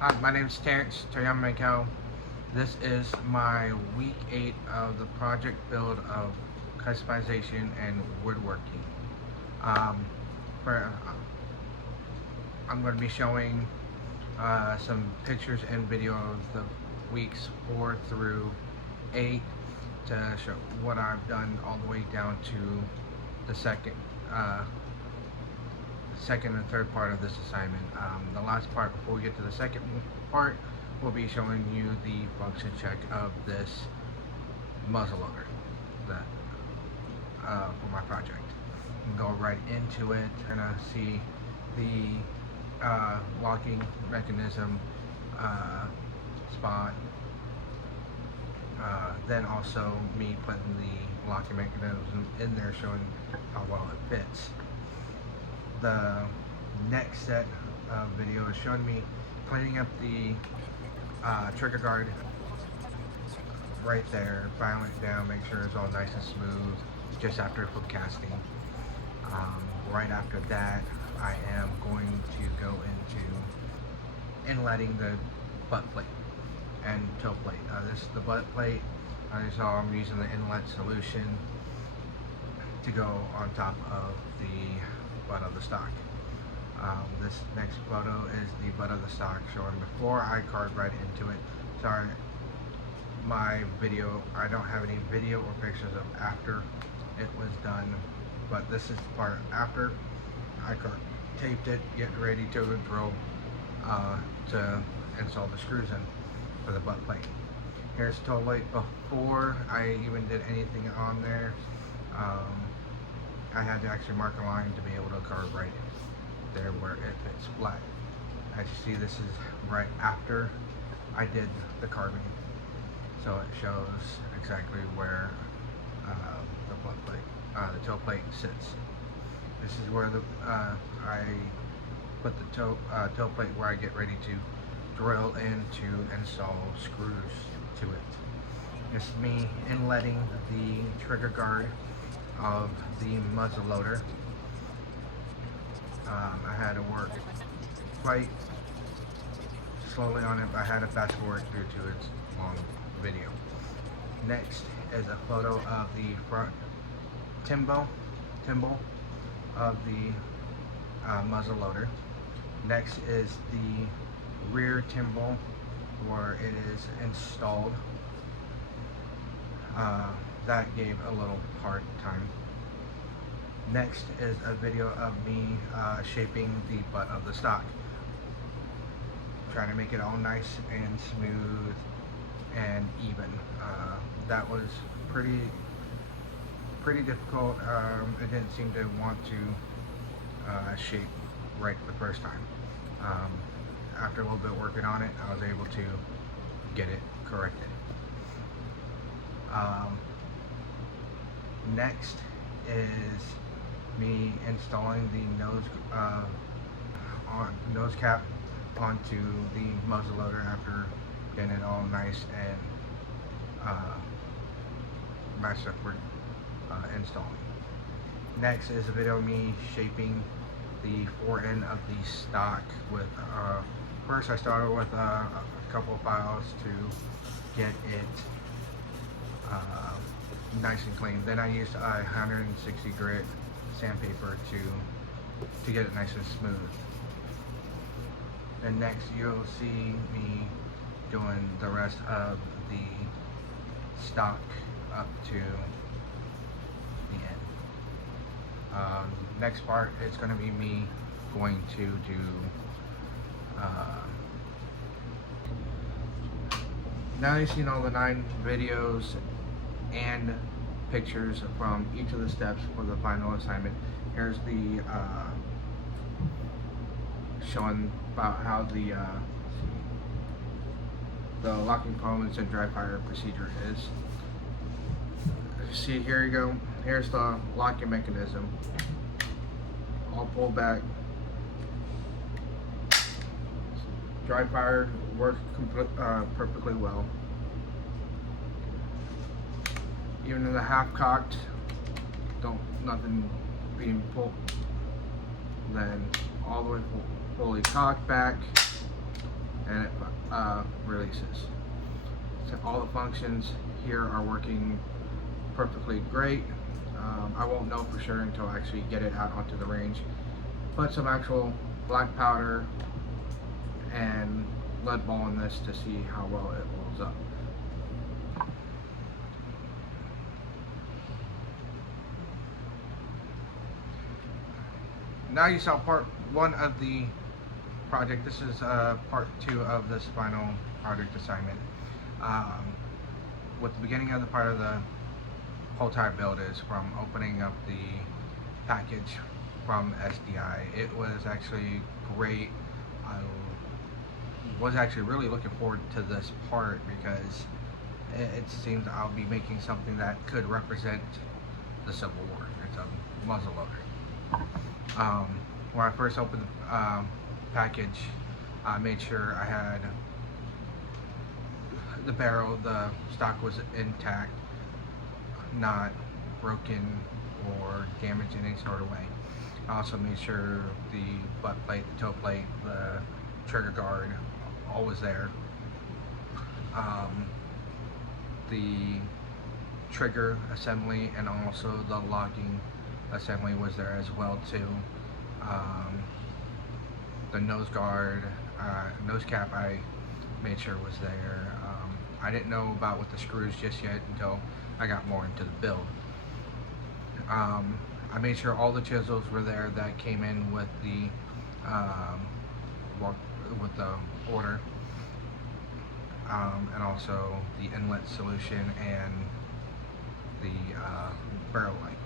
My name is Terrence Toyama. This is my week 8 of the project build of customization and woodworking. Um, where I'm going to be showing some pictures and video of the weeks 4 through 8 to show what I've done all the way down to the second and third part of this assignment. The last part, before we get to the second part, we'll be showing you the function check of this muzzleloader that for my project. And go right into it and see the locking mechanism spot. Then also me putting the locking mechanism in there, showing how well it fits. The next set of video is showing me cleaning up the trigger guard right there, filing it down, make sure it's all nice and smooth just after hook casting. Right after that, I am going to go into inletting the butt plate and toe plate. This is the butt plate. So I'm using the inlet solution to go on top of the butt of the stock. This next photo is the butt of the stock, showing before I carved right into it. Sorry, my video, I don't have any video or pictures of after it was done, but this is the part after I taped it, getting ready to drill to install the screws in for the butt plate. Here's the toe plate before I even did anything on there. I had to actually mark a line to be able to carve right in there where it fits flat. As you see, this is right after I did the carving, so it shows exactly where the butt plate, the toe plate sits. This is where I put the toe plate where I get ready to drill in to install screws to it. This is me inletting the trigger guard of the muzzle loader. I had to work quite slowly on it, but I had to fast forward due to its long video. Next is a photo of the front thimble of the muzzle loader. Next is the rear thimble where it is installed. That gave a little hard time. Next is a video of me shaping the butt of the stock, trying to make it all nice and smooth and even. That was pretty difficult. It didn't seem to want to shape right the first time. After a little bit working on it, I was able to get it corrected. Next is me installing the nose cap onto the muzzle loader after getting it all nice and matched up for installing. Next is a video of me shaping the fore end of the stock with first I started with a couple of files to get it nice and clean. Then I used 160 grit sandpaper to get it nice and smooth. And next you'll see me doing the rest of the stock up to the end. Next part is going to be me going to do now you've seen all the 9 videos and pictures from each of the steps for the final assignment. Here's the showing about how the locking components and dry fire procedure is. See, here you go. Here's the locking mechanism. All pulled back. Dry fire works perfectly well. Even in the half cocked, nothing being pulled. Then all the way fully cocked back, and it releases. So all the functions here are working perfectly great. I won't know for sure until I actually get it out onto the range. Put some actual black powder and lead ball in this to see how well it holds up. Now you saw part one of the project. This is part two of this final project assignment. What the beginning of the part of the whole entire build is from opening up the package from SDI. It was actually great. I was actually really looking forward to this part because it seems I'll be making something that could represent the Civil War. It's a muzzleloader. When I first opened the package, I made sure I had the barrel, the stock was intact, not broken or damaged in any sort of way. I also made sure the butt plate, the toe plate, the trigger guard, all was there. The trigger assembly and also the locking assembly was there as well too. The nose guard, nose cap, I made sure was there. I didn't know about with the screws just yet until I got more into the build. I made sure all the chisels were there that came in with the order, and also the inlet solution and the barrel light.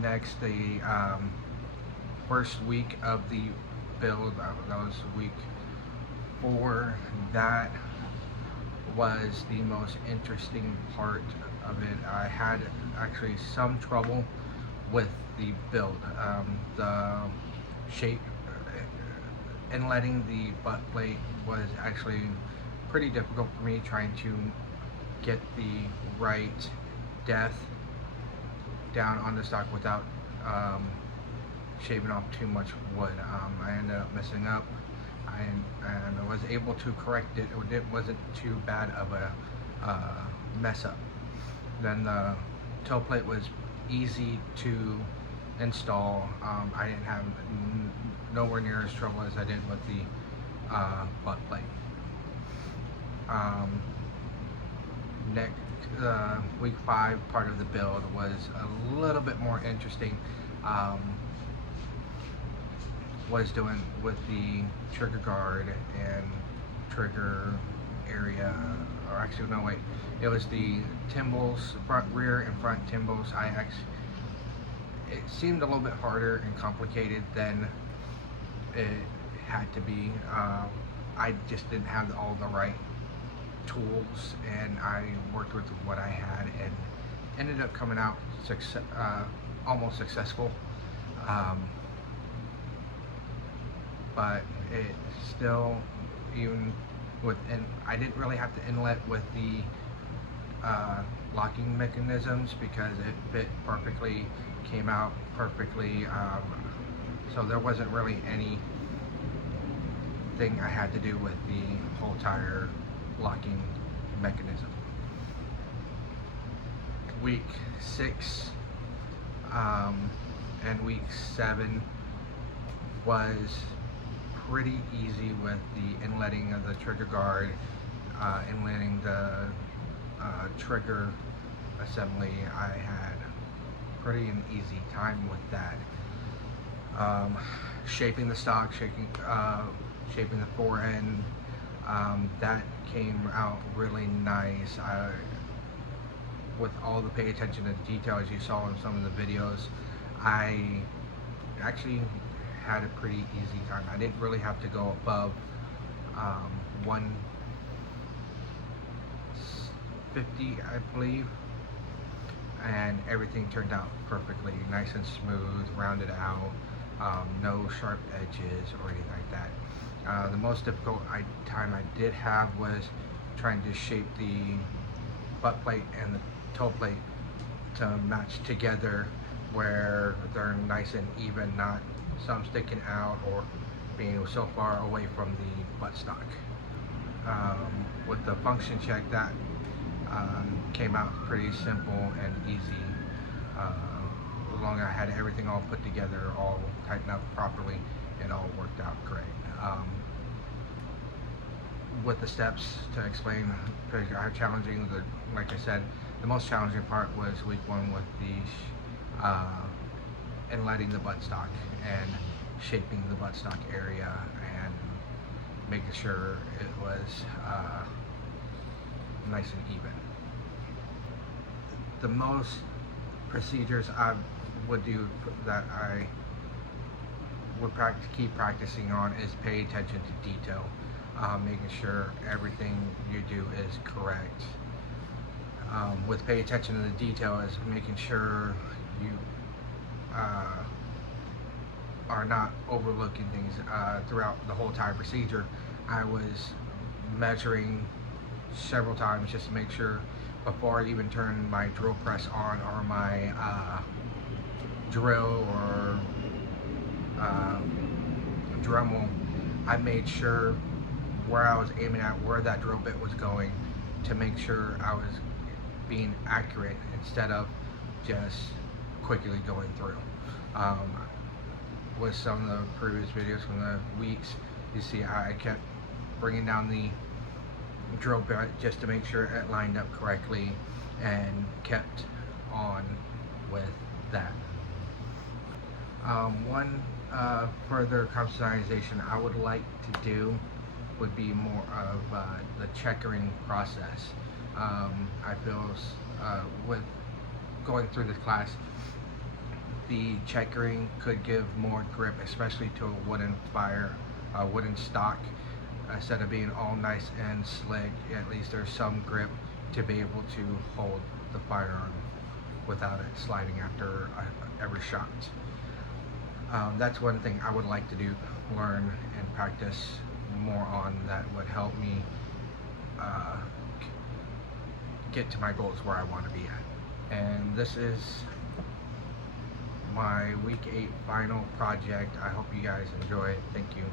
Next, the first week of the build, that was week 4, that was the most interesting part of it. I had actually some trouble with the build. The shape, inletting the butt plate was actually pretty difficult for me, trying to get the right depth down on the stock without shaving off too much wood. I ended up messing up, and I was able to correct it. It wasn't too bad of a mess up. Then the toe plate was easy to install. I didn't have nowhere near as trouble as I did with the butt plate. Next, week 5 part of the build was a little bit more interesting. Was doing with the trigger guard and trigger area, or actually no wait, it was the timbals, rear and front timbals. It seemed a little bit harder and complicated than it had to be. I just didn't have all the right tools, and I worked with what I had and ended up coming out almost successful. But it still, even with, and I didn't really have to inlet with the locking mechanisms because it fit perfectly, came out perfectly, so there wasn't really anything I had to do with the whole tire locking mechanism. Week 6 and week 7 was pretty easy with the inletting of the trigger guard, inletting the trigger assembly. I had pretty an easy time with that. Shaping the stock, shaping the fore end, that came out really nice. With all the pay attention to details you saw in some of the videos, I actually had a pretty easy time. I didn't really have to go above 150, I believe, and everything turned out perfectly, nice and smooth, rounded out, no sharp edges or anything like that. The most difficult time I did have was trying to shape the butt plate and the toe plate to match together where they're nice and even, not some sticking out or being so far away from the buttstock. With the function check, that came out pretty simple and easy. As long as I had everything all put together, all tightened up properly, it all worked out great. With the steps to explain, are challenging. Like I said, the most challenging part was week one with the inletting the buttstock and shaping the buttstock area and making sure it was nice and even. The most procedures I would do that I would keep practicing on is pay attention to detail, making sure everything you do is correct. With pay attention to the detail is making sure you are not overlooking things. Throughout the whole entire procedure, I was measuring several times just to make sure before I even turn my drill press on or my drill or Dremel, I made sure where I was aiming at, where that drill bit was going, to make sure I was being accurate instead of just quickly going through. With some of the previous videos from the weeks, you see how I kept bringing down the drill bit just to make sure it lined up correctly and kept on with that. One further customization I would like to do would be more of the checkering process. I feel with going through this class, the checkering could give more grip, especially to a wooden stock. Instead of being all nice and slick, at least there's some grip to be able to hold the firearm without it sliding after every shot. That's one thing I would like to do, learn and practice more on. That would help me get to my goals where I want to be at. And this is my week 8 final project. I hope you guys enjoy it. Thank you.